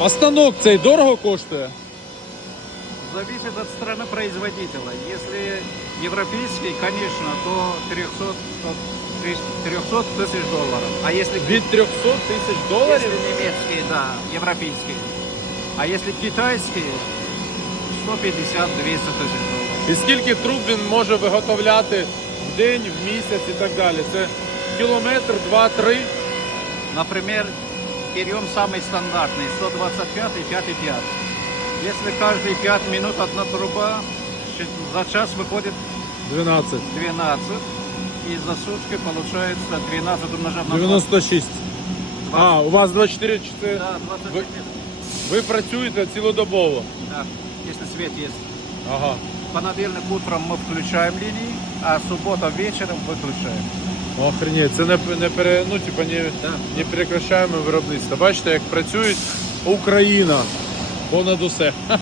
А станок цей дорого коштує? Зависит от страны производителя. Если европейский, конечно, то 300, от 300 тысяч долларов. А если, Від 300 тисяч если доларів? немецкий, да, европейский. А если китайский, 150-200 тысяч долларов. І скільки труб він може виготовляти в день, в місяць і так далі? Це кілометр, два-три. Например, берем самый стандартный, 125 и 5,5. Если каждые 5 минут одна труба, за час выходит 12. 12. И за сутки получается 12 умножаем на 96. А, у вас 24 часи. Да, 20 Ви- минут. Ви працюєте цілодобово. Да, если свет есть. Ага. Понедельник утром мы включаем линии, а суббота вечером выключаем. Охренеть, це не, не, пере, ну, типа, не, не перекращаємо виробництво. Бачите, як працюють Україна понад усе.